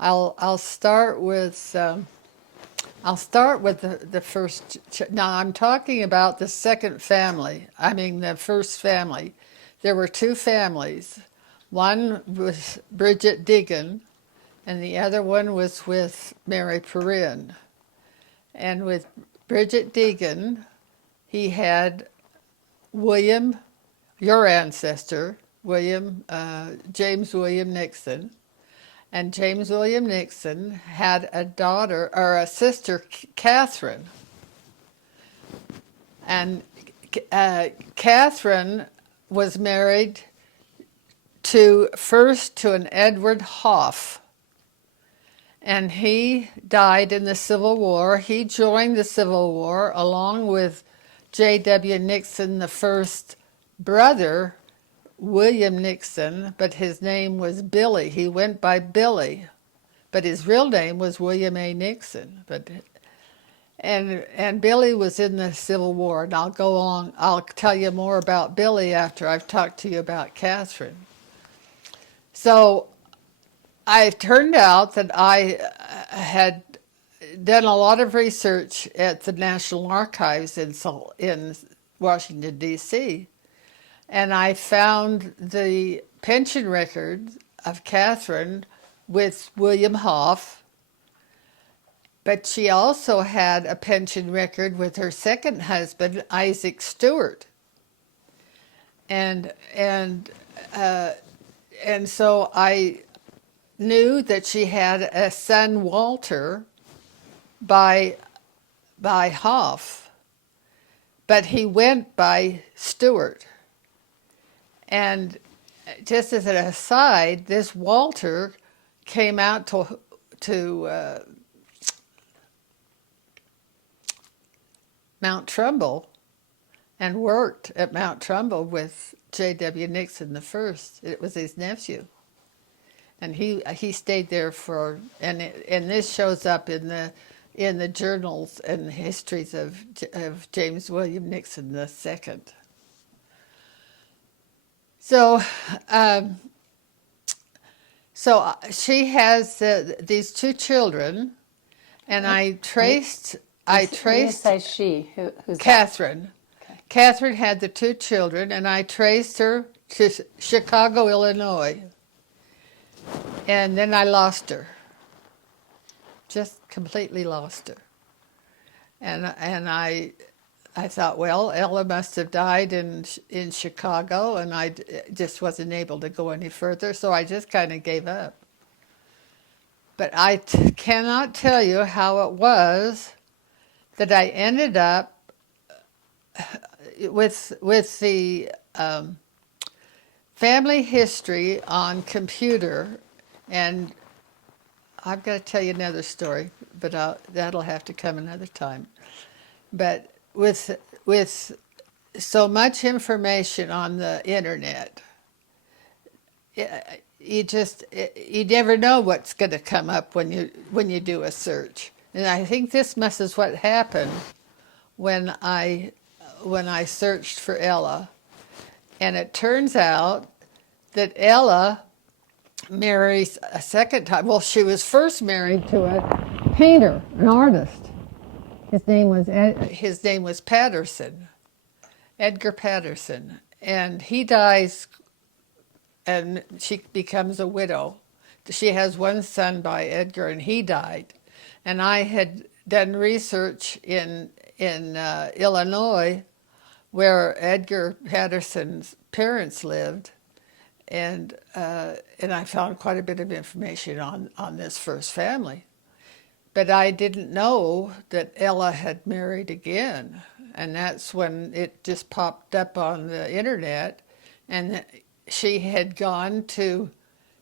I'll start with the first. Now I'm talking about the second family. I mean the first family. There were two families. One was Bridget Deegan, and the other one was with Mary Perrin. And with Bridget Deegan, he had William, your ancestor, James William Nixon. And James William Nixon had a daughter, or a sister, Catherine. And Catherine was married first to an Edward Hoff. And he died in the Civil War. He joined the Civil War along with J.W. Nixon, the first brother, William Nixon, but his name was Billy. He went by Billy, but his real name was William A. Nixon. And Billy was in the Civil War, and I'll tell you more about Billy after I've talked to you about Catherine. So it turned out that I had done a lot of research at the National Archives in Washington, D.C., and I found the pension record of Catherine with William Hoff, but she also had a pension record with her second husband, Isaac Stewart. And so I knew that she had a son, Walter, by Hoff, but he went by Stewart. And just as an aside, this Walter came out to Mount Trumbull and worked at Mount Trumbull with J.W. Nixon the first. It was his nephew. And he stayed there and this shows up in the journals and histories of James William Nixon II. So she has these two children, and I traced. When you say she, who's Catherine. Okay. Catherine had the two children, and I traced her to Chicago, Illinois. And then I lost her. Just completely lost her. And I thought, well, Ella must have died in Chicago, and I just wasn't able to go any further, so I just kind of gave up. But I cannot tell you how it was that I ended up with the family history on computer, and I've got to tell you another story, but that'll have to come another time. But with so much information on the internet, you never know what's going to come up when you do a search. And I think this is what happened when I searched for Ella. And it turns out that Ella marries a second time. Well, she was first married to a painter, an artist. His name was Patterson, Edgar Patterson. And he dies, and she becomes a widow. She has one son by Edgar, and he died. And I had done research in Illinois, where Edgar Patterson's parents lived, and I found quite a bit of information on this first family. But I didn't know that Ella had married again, and that's when it just popped up on the internet, and she had gone to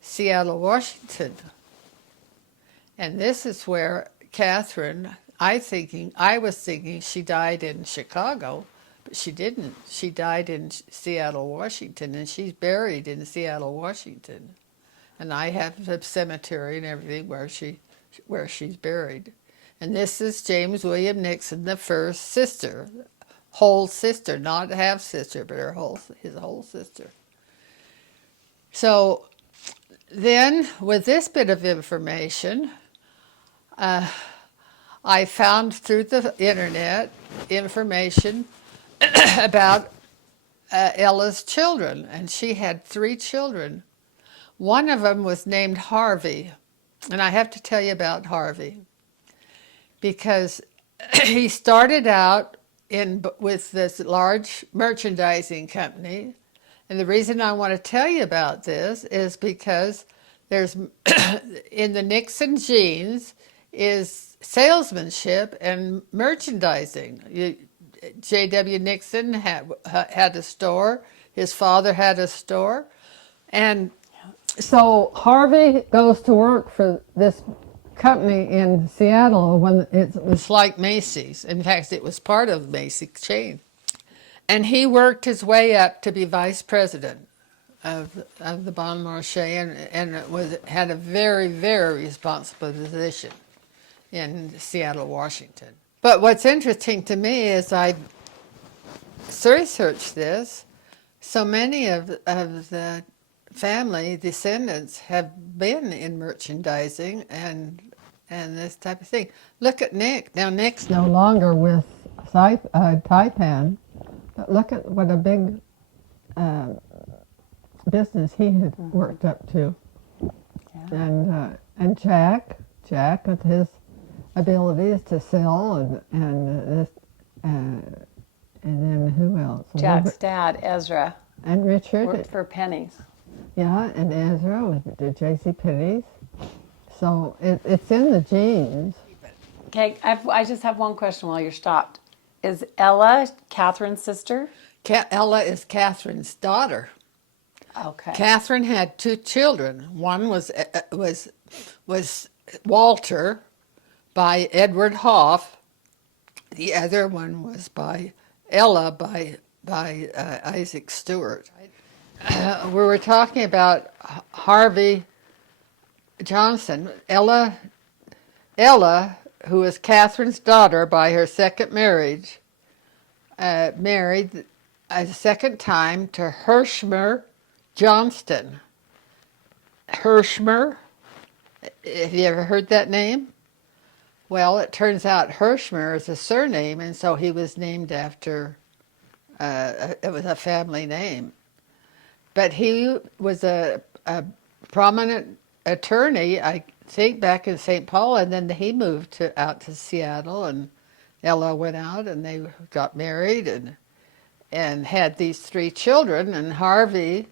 Seattle, Washington. And this is where Catherine, I was thinking she died in Chicago, but she didn't. She died in Seattle, Washington, and she's buried in Seattle, Washington. And I have a cemetery and everything where she's buried. And this is James William Nixon, the first sister, whole sister, not half sister, but his whole sister. So then, with this bit of information, I found through the internet information about Ella's children, and she had 3 children. One of them was named Harvey, and I have to tell you about Harvey because he started out with this large merchandising company, and the reason I want to tell you about this is because there's in the Nixon genes is salesmanship and merchandising. J.W. Nixon had a store. His father had a store. And so Harvey goes to work for this company in Seattle when it was like Macy's. In fact, it was part of the Macy's chain. And he worked his way up to be vice president of the Bon Marché and had a very, very responsible position in Seattle, Washington. But what's interesting to me is I researched this. So many of the family descendants have been in merchandising and this type of thing. Look at Nick. Now Nick's no longer with Taipan, but look at what a big business he had worked up to. Yeah. And Jack with his abilities to sell and then who else? Jack's dad, Ezra, and Richard worked for Penny's. Yeah, and Ezra with the J.C. Penney's. So it's in the genes. Okay, I just have one question while you're stopped. Is Ella Catherine's sister? Ella is Catherine's daughter. Okay. Catherine had 2 children. One was Walter by Edward Hoff. The other one was by Ella by Isaac Stewart. We were talking about Harvey Johnson. Ella, who is Catherine's daughter by her second marriage, married a second time to Hershmer Johnston. Hershmer, have you ever heard that name? Well, it turns out Hershmer is a surname, and so he was named after, it was a family name. But he was a prominent attorney, I think, back in St. Paul, and then he moved out to Seattle, and Ella went out, and they got married and had these 3 children, and Harvey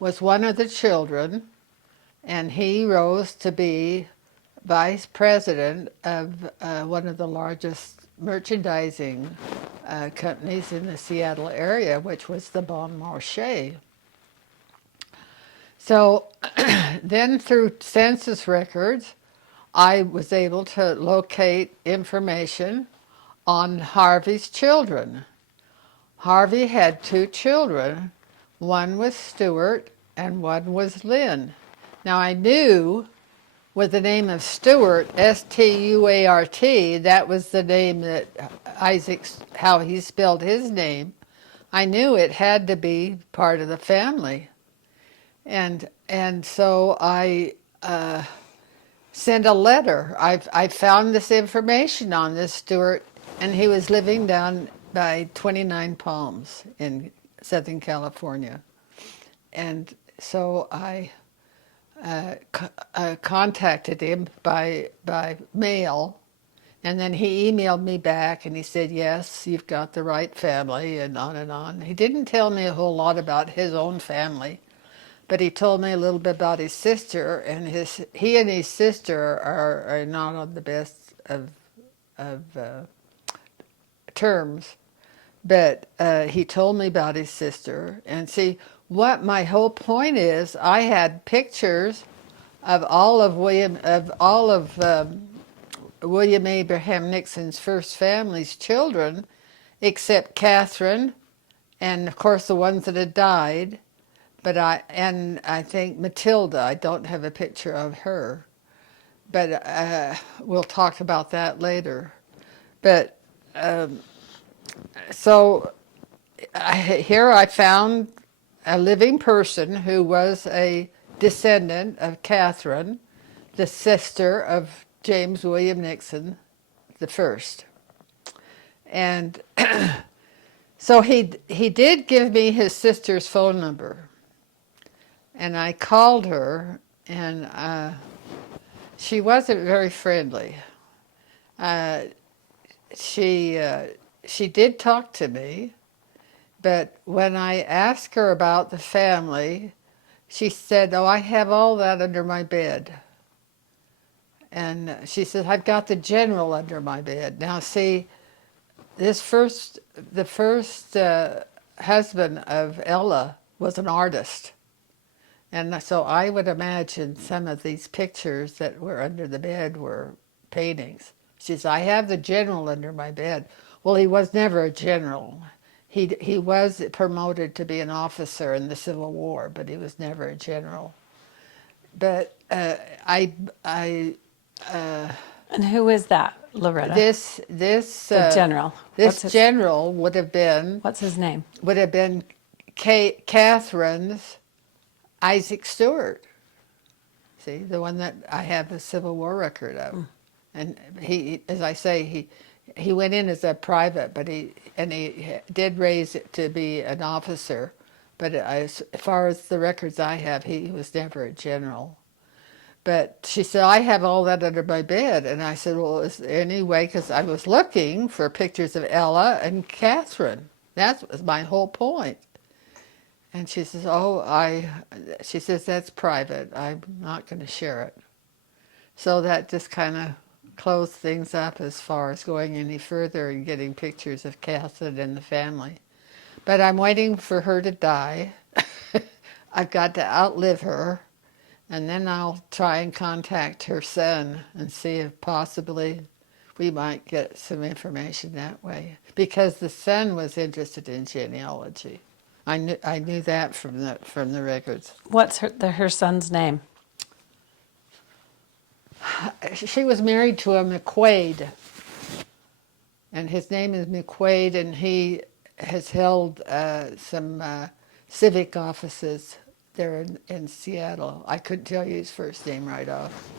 was one of the children, and he rose to be vice president of one of the largest merchandising companies in the Seattle area, which was the Bon Marché. So then through census records, I was able to locate information on Harvey's children. Harvey had 2 children. One was Stuart and one was Lynn. Now I knew with the name of Stuart, S-T-U-A-R-T, that was the name that how he spelled his name. I knew it had to be part of the family. And so I sent a letter. I found this information on this Stuart, and he was living down by 29 Palms in Southern California. And so I contacted him by mail, and then he emailed me back and he said, yes, you've got the right family, and on and on. He didn't tell me a whole lot about his own family, but he told me a little bit about his sister, and he and his sister are not on the best of terms. But he told me about his sister, and see, what my whole point is, I had pictures of all of William Abraham Nixon's first family's children, except Catherine, and of course the ones that had died. But I think Matilda, I don't have a picture of her, but we'll talk about that later. But so here I found a living person who was a descendant of Catherine, the sister of James William Nixon, the first. And so he did give me his sister's phone number. And I called her, and she wasn't very friendly. Uh, she did talk to me, but when I asked her about the family, she said, "Oh, I have all that under my bed." And she said, "I've got the general under my bed." Now, see, the first husband of Ella was an artist. And so I would imagine some of these pictures that were under the bed were paintings. She says, "I have the general under my bed." Well, he was never a general. He was promoted to be an officer in the Civil War, but he was never a general. But And who is that, Loretta? this General. this general would have been What's his name? Catherine's Isaac Stewart. See, the one that I have a Civil War record of. And he, as I say, he went in as a private, but he did raise it to be an officer. But as far as the records I have, he was never a general. But she said, "I have all that under my bed." And I said, "Well, is there any way?" Because I was looking for pictures of Ella and Catherine. That was my whole point. And she says, she says, "That's private. I'm not going to share it." So that just kind of closed things up as far as going any further and getting pictures of Catherine and the family. But I'm waiting for her to die. I've got to outlive her. And then I'll try and contact her son and see if possibly we might get some information that way. Because the son was interested in genealogy. I knew that from the records. What's her son's name? She was married to a McQuaid, and his name is McQuaid, and he has held some civic offices there in Seattle. I couldn't tell you his first name right off.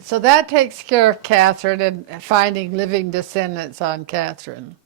So that takes care of Catherine and finding living descendants on Catherine.